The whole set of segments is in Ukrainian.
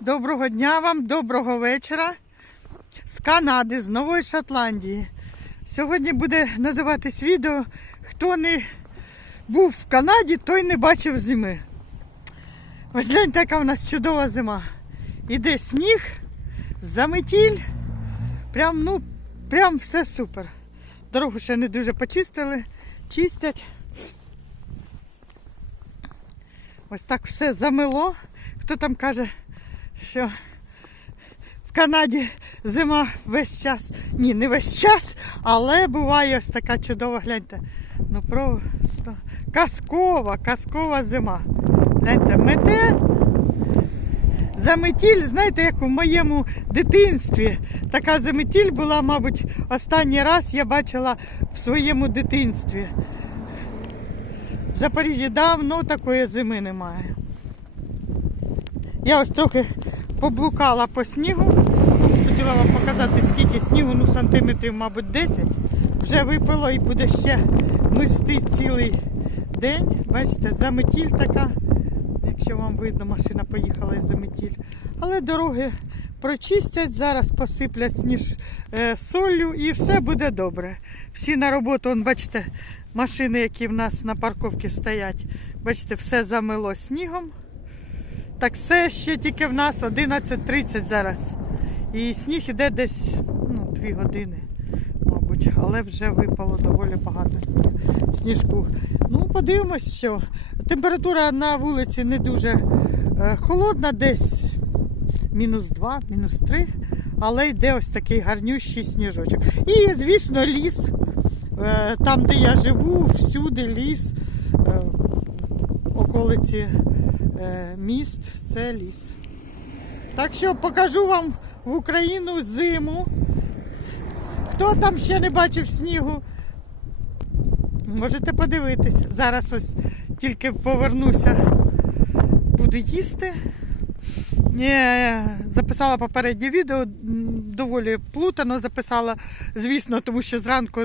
Доброго дня вам, доброго вечора з Канади, з Нової Шотландії. Сьогодні буде називатись відео Хто не був в Канаді, той не бачив зими. Ось гляньте, яка у нас чудова зима. Іде сніг, заметіль. Прям, ну, прям все супер. Дорогу ще не дуже почистили, чистять. Ось так все замило. Хто там каже, що в Канаді зима весь час. Ні, не весь час, але буває ось така чудова, гляньте. Ну просто казкова, казкова зима. Гляньте, мете. Заметіль, знаєте, як у моєму дитинстві. Така заметіль була, мабуть, останній раз я бачила в своєму дитинстві. В Запоріжжі давно такої зими немає. Я ось трохи поблукала по снігу. Хотіла вам показати, скільки снігу, ну сантиметрів, мабуть, 10. Вже випало і буде ще мисти цілий день. Бачите, заметіль така. Якщо вам видно, машина поїхала із заметіль. Але дороги прочистять, зараз посиплять сніж е, солью і все буде добре. Всі на роботу, он, бачите, машини, які в нас на парковці стоять, бачите, все замило снігом. Так все ще тільки в нас 11.30 зараз. І сніг іде десь ну, 2 години, мабуть, але вже випало доволі багато сніжку. Ну, подивимось, що температура на вулиці не дуже е, холодна, десь мінус 2, мінус 3, але йде ось такий гарнющий сніжочок. І, звісно, ліс. Е, Там, де я живу, всюди ліс, е, околиці міст, це ліс. Так що покажу вам в Україну зиму. Хто там ще не бачив снігу? Можете подивитись. Зараз ось тільки повернуся, буду їсти. Я записала попереднє відео, доволі плутано записала, звісно, тому що зранку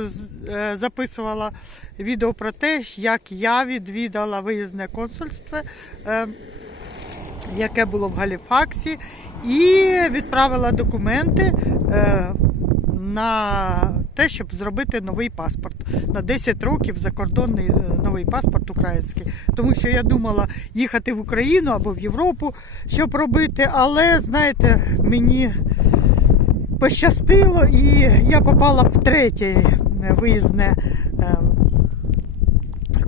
е, записувала відео про те, як я відвідала виїзне консульство, е, яке було в Галіфаксі, і відправила документи е, на те, щоб зробити новий паспорт. На 10 років закордонний новий паспорт український. Тому що я думала їхати в Україну або в Європу, щоб робити, але знаєте, мені пощастило і я попала в третє е, виїзне е,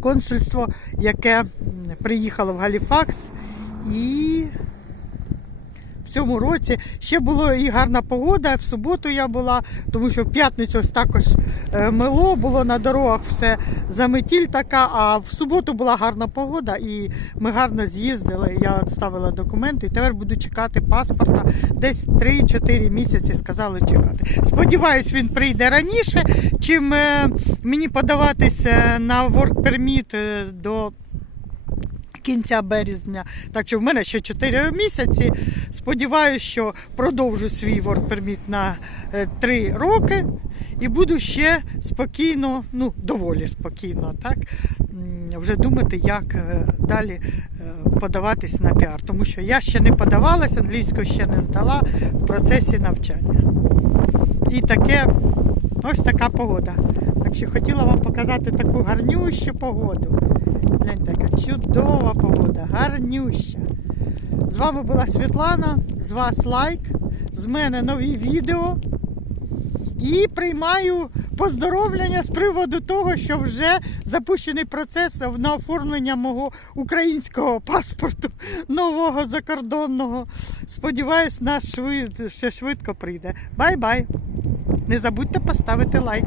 консульство, яке приїхало в Галіфакс. І в цьому році ще була і гарна погода. В суботу я була, тому що в п'ятницю ось також е, мило, було на дорогах все заметіль така. А в суботу була гарна погода, і ми гарно з'їздили. Я відставила документи і тепер буду чекати паспорта. Десь 3-4 місяці сказали чекати. Сподіваюсь, він прийде раніше, чим е, мені подаватися на work permit е, до кінця березня. Так що в мене ще 4 місяці. Сподіваюся, що продовжу свій permit на 3 роки і буду ще спокійно, ну, доволі спокійно, так, вже думати, як е, далі е, подаватись на піар. Тому що я ще не подавалася, англійську ще не здала в процесі навчання. І таке, ось така погода. Так що хотіла вам показати таку гарнющу погоду. Гляньте, яка чудова погода, гарнюща. З вами була Світлана, з вас лайк, з мене нові відео. І приймаю поздоровлення з приводу того, що вже запущений процес на оформлення мого українського паспорту нового закордонного. Сподіваюсь, наш швид... ще швидко прийде. Бай-бай! Не забудьте поставити лайк.